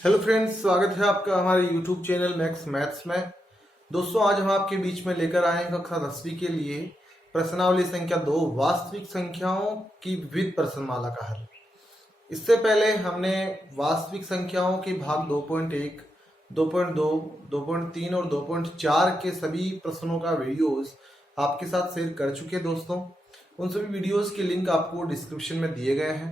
Hello friends, स्वागत है आपका हमारे यूट्यूब चैनल मैक्स मैथ्स में। दोस्तों, आज हम आपके बीच में लेकर आए हैं कक्षा 10वीं के लिए प्रश्नावली संख्या 2 वास्तविक संख्याओं की विविध प्रश्नमाला का हल। इससे पहले हमने वास्तविक संख्याओं के भाग 2.1, 2.2, 2.3 और 2.4 के सभी प्रश्नों का वीडियोस आपके साथ शेयर कर चुके हैं। दोस्तों, उन सभी वीडियोस के लिंक आपको डिस्क्रिप्शन में दिए गए हैं।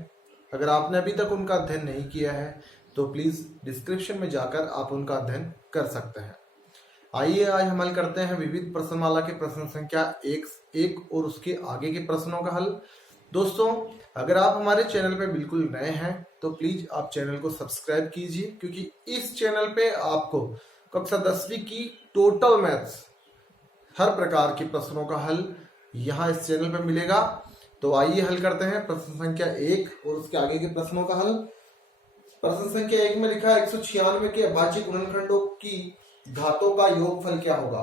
अगर आपने अभी तक उनका अध्ययन नहीं किया है तो प्लीज डिस्क्रिप्शन में जाकर आप उनका अध्ययन कर सकते हैं। आइए आज हम हल करते हैं विविध प्रश्नमाला के प्रश्न संख्या एक और उसके आगे के प्रश्नों का हल। दोस्तों, अगर आप हमारे चैनल पे बिल्कुल नए हैं तो प्लीज आप चैनल को सब्सक्राइब कीजिए, क्योंकि इस चैनल पे आपको कक्षा 10वीं की टोटल मैथ्स हर प्रकार के प्रश्नों का हल यहाँ इस चैनल पे मिलेगा। तो आइए हल करते हैं प्रश्न संख्या 1 और उसके आगे के प्रश्नों का हल। प्रश्न संख्या 1 में लिखा है 196 के अभाज्य गुणनखंडों की घातों का योगफल क्या होगा।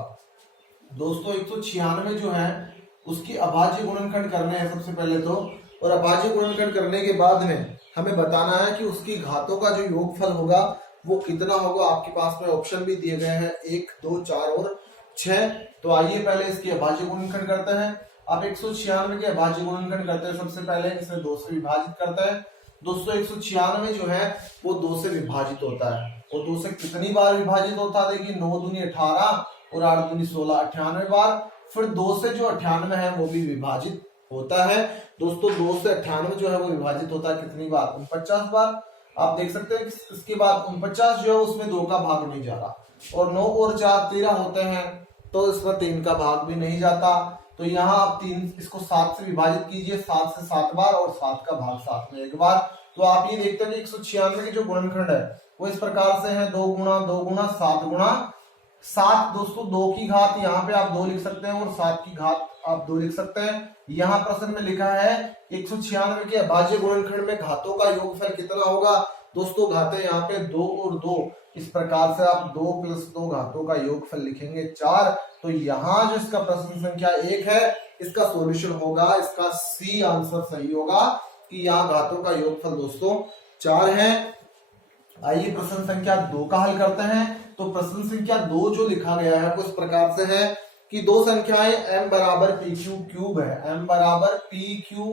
दोस्तों, 196 जो है उसकी अभाज्य गुणनखंड करने हैं सबसे पहले तो, और अभाज्य गुणनखंड करने के बाद में हमें बताना है कि उसकी घातों का जो योगफल होगा वो कितना होगा। आपके पास में ऑप्शन भी दिए गए हैं 1, 2, 4 और 6। तो आइए पहले इसकी अभाज्य गुणनखंड करते हैं। आप 196 के अभाज्य गुणनखंड करते हैं, सबसे पहले इसे 2 से विभाजित करते हैं। दोस्तों, 196 जो है वो 2 से विभाजित होता है, और 2 से कितनी बार विभाजित होता है? देखिए, 9 दूनी 18 और 8 दूनी 16, 98 बार। फिर 2 से जो 98 है वो भी विभाजित होता है। दोस्तों, 2 से 98 जो है वो विभाजित होता है कितनी बार? 49 बार। आप देख सकते हैं कि इसके बाद 49 जो है उसमें 2 का भाग नहीं जा रहा, और 9 और 4 13 होते हैं, तो इसमें 3 का भाग भी नहीं जाता। तो यहाँ आप 3 इसको 7 से विभाजित कीजिए, 7 से 7 बार, और 7 का भाग 7 में 1 बार। तो आप ये देखते हैं कि 196 के जो गुणनखंड है वो इस प्रकार से है 2 गुणा 2 गुणा 7 गुणा 7। दोस्तों, 2 की घात यहाँ पे आप 2 लिख सकते हैं और 7 की घात आप 2 लिख सकते हैं। यहाँ प्रश्न में लिखा है 196 के अभाज्य गुणनखंड में घातों का योगफल कितना होगा। दोस्तों, घातें यहाँ पे 2 और 2, इस प्रकार से आप 2 + 2 घातों का योगफल लिखेंगे 4। तो यहाँ जो इसका प्रश्न संख्या 1 है इसका सॉल्यूशन होगा, इसका सी आंसर सही होगा कि यहाँ घातों का योगफल दोस्तों 4 है। आइए प्रश्न संख्या 2 का हल करते हैं। तो प्रश्न संख्या 2 जो लिखा गया है वो इस प्रकार से है कि दो संख्याएं m बराबर pq क्यूब है, m बराबर pq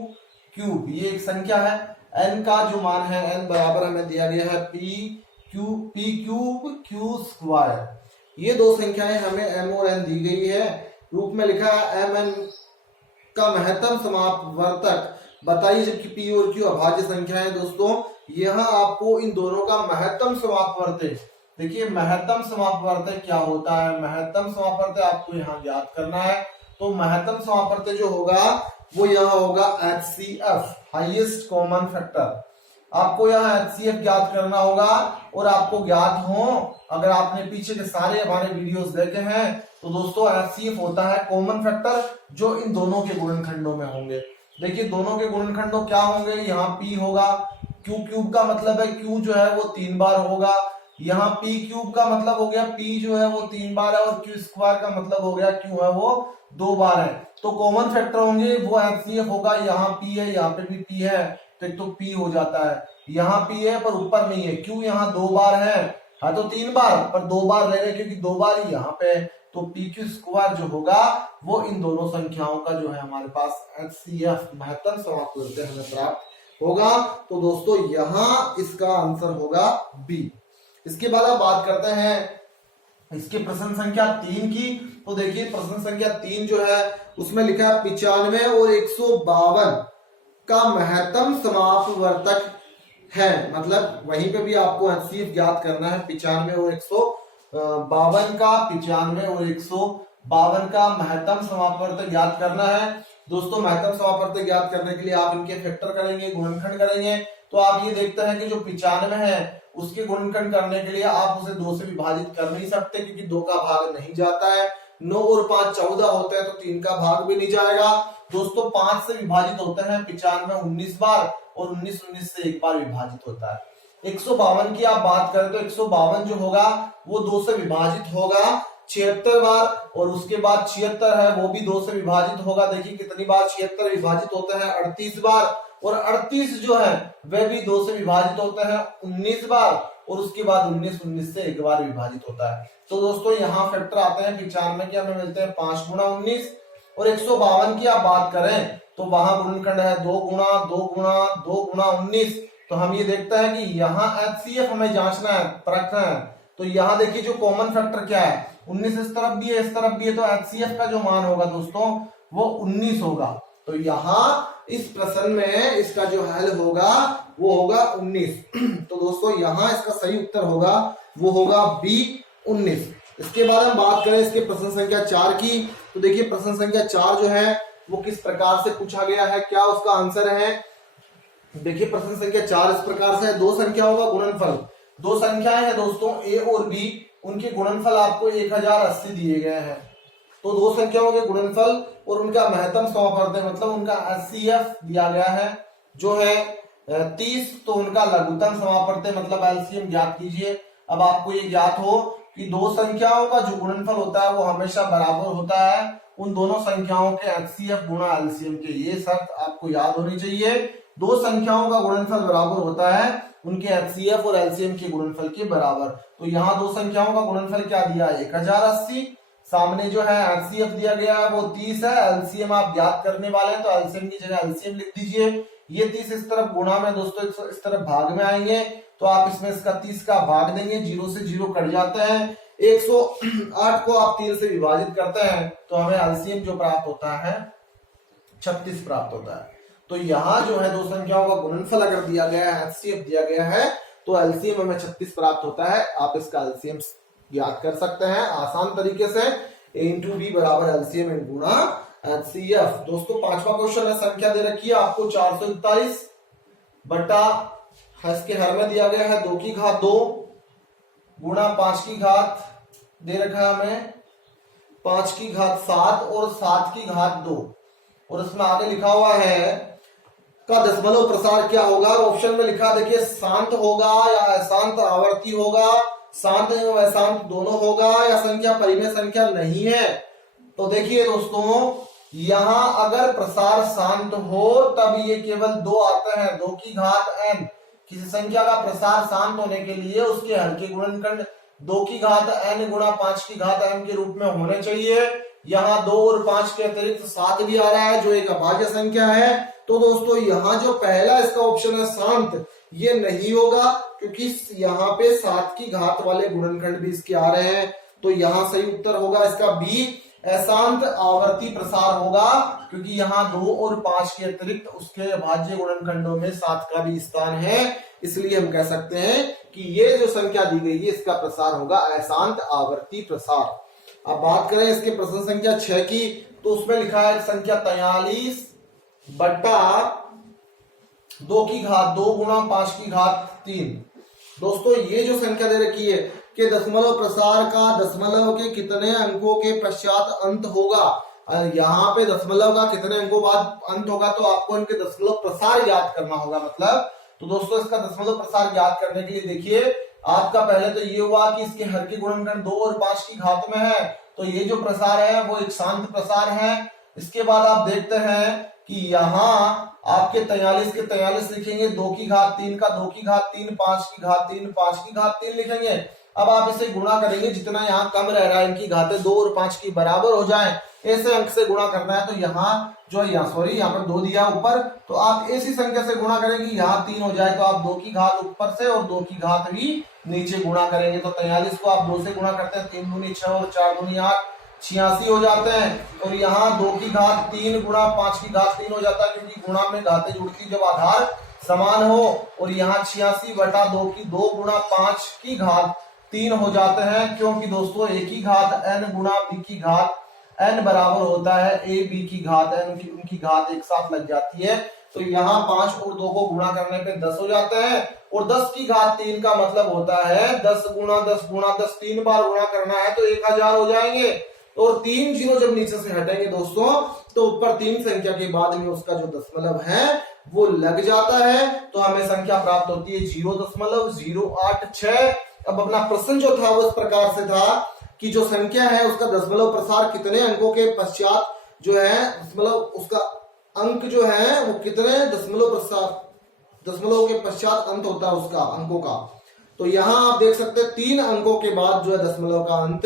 क्यूब, ये एक संख्या है। n का जो मान है n बराबर हमें दिया गया है p क्यूब q स्क्वायर। ये दो संख्याएं हमें m और n दी गई है। रूप में लिखा है mn का महत्तम समापवर्तक बताइए, जबकि p और q अभाज्य संख्या है। दोस्तों, यहाँ आपको इन दोनों का महत्तम समापवर्तक, देखिए महत्तम समापवर्तक क्या होता है। महत्तम समापवर्तक आपको यहाँ ज्ञात करना है। तो महत्तम समापवर्तक जो होगा वो यहाँ होगा HCF, हाईएस्ट कॉमन फैक्टर। आपको यहाँ HCF ज्ञात करना होगा, और आपको ज्ञात हो, अगर आपने पीछे के सारे हमारे वीडियोस देखे हैं तो दोस्तों HCF होता है कॉमन फैक्टर जो इन दोनों के गुणनखंडों में होंगे। देखिए, दोनों के गुणनखंडों क्या होंगे, यहाँ P होगा, Q क्यूब का मतलब है Q जो है वो 3 बार होगा, यहाँ P क्यूब का मतलब हो गया P जो है वो 3 बार है, और Q स्क्वायर का मतलब हो गया Q है वो 2 बार है। तो कॉमन फैक्टर होंगे वो HCF होगा। यहाँ P है, यहाँ पे भी P है, तो एक तो P हो जाता है, यहाँ P है पर ऊपर नहीं है। Q यहाँ 2 बार है, हाँ तो 3 बार पर 2 बार ले रहे क्योंकि 2 बार ही यहाँ पे है। तो PQ स्क्वायर जो होगा वो इन दोनों संख्याओं का जो है हमारे पास HCF महत्तम समापवर्तक हमें प्राप्त होगा। तो दोस्तों, यहाँ इसका आंसर होगा B। इसके बाद आप बात करते हैं इसके प्रश्न संख्या 3 की। तो देखिए, प्रश्न संख्या 3 जो है उसमें लिखा है 95 और 152 का महत्तम समापवर्तक है। मतलब वहीं पे भी आपको HCF ज्ञात करना है। 95 और 152 का, 95 और 152 का महत्तम समापवर्तक ज्ञात करना है। दोस्तों, महत्तम समापवर्तक ज्ञात करने के लिए आप इनके फैक्टर करेंगे, गुणनखंड करेंगे। तो आप ये देखते हैं कि जो 95 है उसके गुणनखंड करने के लिए आप उसे 2 से विभाजित कर नहीं सकते, क्योंकि 2 का भाग नहीं जाता है। 9 और 5 14 होते हैं, तो 3 का भाग भी नहीं जाएगा। दोस्तों, 5 से विभाजित होते हैं 95 19 बार, और 19 19 से 1 बार विभाजित होता है। 152 की आप बात करें तो 152 जो होगा वो 2 से विभाजित होगा 76 बार, और उसके बाद 76 है वो भी 2 से विभाजित होगा। देखिए कितनी बार 76 विभाजित होते हैं, 38 बार, और 38 जो है वह भी 2 से विभाजित होते हैं 19 बार, और उसके बाद 19 19 से एक बार विभाजित होता है। तो दोस्तों यहाँ फैक्टर आते हैं 95 के, हमें मिलते हैं 5 गुणा 19, और 152 की आप बात करें तो वहां गुणनखंड है 2 गुणा 2 गुणा 2 गुणा 19। तो हम ये देखते हैं कि यहाँ HCF हमें जांचना है, परखना है। तो यहाँ देखिए जो कॉमन फैक्टर क्या है, 19 इस तरफ भी है इस तरफ भी है, तो HCF का जो मान होगा दोस्तों वो 19 होगा। तो यहाँ इस प्रश्न में इसका जो हल होगा वो होगा 19। तो दोस्तों यहाँ इसका सही उत्तर होगा वो होगा बी 19। इसके बाद हम बात करें इसके प्रश्न संख्या 4 की। तो देखिए प्रश्न संख्या 4 जो है वो किस प्रकार से पूछा गया है, क्या उसका आंसर है। देखिए प्रश्न संख्या 4 इस प्रकार से है, दो संख्याओं का गुणनफल, दो संख्याएं हैं दोस्तों ए और बी, उनके गुणनफल आपको 1080 दिए गए हैं। तो दो संख्याओं के गुणनफल और उनका महत्तम समापवर्तन मतलब उनका HCF दिया गया है जो है 30, तो उनका लघुत्तम समापवर्तन मतलब LCM ज्ञात कीजिए। अब आपको ये ज्ञात हो कि दो संख्याओं का जो गुणनफल होता है वो हमेशा बराबर होता है उन दोनों संख्याओं के HCF गुणा LCM के, ये शर्त आपको याद होनी चाहिए। दो संख्याओं का गुणनफल बराबर होता है उनके HCF और LCM के गुणनफल के बराबर। तो यहाँ दो संख्याओं का गुणनफल क्या दिया है 1080, सामने जो है HCF दिया गया है वो 30 है, LCM आप ज्ञात करने वाले हैं तो LCM की जगह LCM लिख दीजिए। ये 30 इस तरफ गुणा में दोस्तों इस तरफ भाग में आएंगे, तो आप इसमें इसका 30 का भाग देंगे, 0 से 0 कट जाते हैं, 108 को आप 3 से विभाजित करते हैं तो हमें LCM जो प्राप्त होता है 36 प्राप्त होता है। तो यहाँ जो है दो संख्याओं का गुणनफल अगर दिया गया है HCF दिया गया है तो LCM हमें 36 प्राप्त होता है। आप इसका LCM याद कर सकते हैं आसान तरीके से, A इंटू बी बराबर LCM गुणा HCF। दोस्तों पांचवा क्वेश्चन है, संख्या दे रखी है आपको 441 बटा इसके हर में दिया गया है 2 की घात 2 गुणा 5 की घात दे रखा है हमें 5 की घात 7 और 7 की घात 2, और इसमें आगे लिखा हुआ है का दशमलव प्रसार क्या होगा। ऑप्शन में लिखा देखिए शांत होगा या अशांत आवर्ती होगा, शांत एवं अशांत दोनों होगा, या संख्या परिमेय संख्या नहीं है। तो देखिए दोस्तों यहाँ अगर प्रसार शांत हो तब ये केवल 2 आते हैं, 2 की घात n। किसी संख्या का प्रसार शांत होने के लिए उसके हर के गुणनखंड 2 की घात n गुणा 5 की घात m के रूप में होने चाहिए। यहाँ 2 और 5 के अतिरिक्त 7 भी आ रहा है जो एक अभाज्य संख्या है। तो दोस्तों यहाँ जो पहला इसका ऑप्शन है शांत, ये नहीं होगा क्योंकि यहाँ पे 7 की घात वाले गुणनखंड भी इसके आ रहे हैं। तो यहाँ सही उत्तर होगा इसका बी अशांत आवर्ती प्रसार होगा, क्योंकि यहाँ 2 और 5 के अतिरिक्त उसके अभाज्य गुणनखंडों में 7 का भी स्थान है, इसलिए हम कह सकते हैं कि ये जो संख्या दी गई है इसका प्रसार होगा अशांत आवर्ती प्रसार। अब बात करें इसके प्रश्न संख्या 6 की, तो उसमें लिखा है संख्या 43 बट्टा 2 की घात 2 गुणा 5 की घात 3। दोस्तों ये जो संख्या दे रखी है कि दशमलव प्रसार का दशमलव के कितने अंकों के पश्चात अंत होगा, यहाँ पे दशमलव का कितने अंकों बाद अंत होगा, तो आपको इनके दशमलव प्रसार याद करना होगा। मतलब तो दोस्तों इसका दशमलव प्रसार याद करने के लिए देखिए आपका पहले तो ये हुआ कि इसके हर के गुणनखंड 2 और 5 की घात में है, तो ये जो प्रसार है वो एक शांत प्रसार है। इसके बाद आप देखते हैं कि यहाँ आपके 43 के 43 लिखेंगे, 2 की घात 3 का 2 की घात 3, 5 की घात 3 5 की घात 3 लिखेंगे। अब आप इसे गुणा करेंगे, जितना यहाँ कम रह रहा है इनकी घातें 2 और 5 की बराबर हो जाएं, ऐसे अंक से गुणा करना है। तो यहाँ जो है यहाँ पर 2 दिया ऊपर, तो आप ऐसी संख्या से गुणा करेंगे यहाँ 3 हो जाए, तो आप 2 की घात ऊपर से और 2 की घात भी नीचे गुणा करेंगे। तो 43 को आप 2 से गुणा करते हैं, 3 दूनी 6 और 4 दूनी 8, 86 हो जाते हैं। और यहाँ 2 की घात 3 गुणा 5 की घात 3 हो जाता है, क्योंकि गुणा में घातें जुड़ती जब आधार समान हो। और यहाँ 86 बटा 2 की 2 गुणा 5 की घात 3 हो जाते हैं, क्योंकि दोस्तों a की घात n गुणा b की घात n बराबर होता है a b की घात n, उनकी घात एक साथ लग जाती है। तो यहाँ 5 और 2 को गुणा करने पे 10 हो जाते हैं, और 10 की घात 3 का मतलब होता है 10 गुणा 10 गुणा 10, 3 बार गुणा करना है तो 1000 हो जाएंगे। और 3 जीरो जब नीचे से हटेंगे दोस्तों तो ऊपर 3 संख्या के बाद में उसका जो दशमलव है वो लग जाता है, तो हमें संख्या प्राप्त होती है 0.086। अब अपना प्रश्न जो था वो इस प्रकार से था कि जो संख्या है उसका दशमलव प्रसार कितने अंकों के पश्चात जो है दशमलव उसका अंक जो है वो कितने दशमलव के पश्चात अंत होता है उसका अंकों का। तो यहां आप देख सकते हैं 3 अंकों के बाद जो है दशमलव का अंत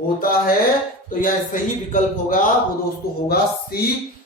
होता है। तो यह सही विकल्प होगा वो दोस्तों होगा सी,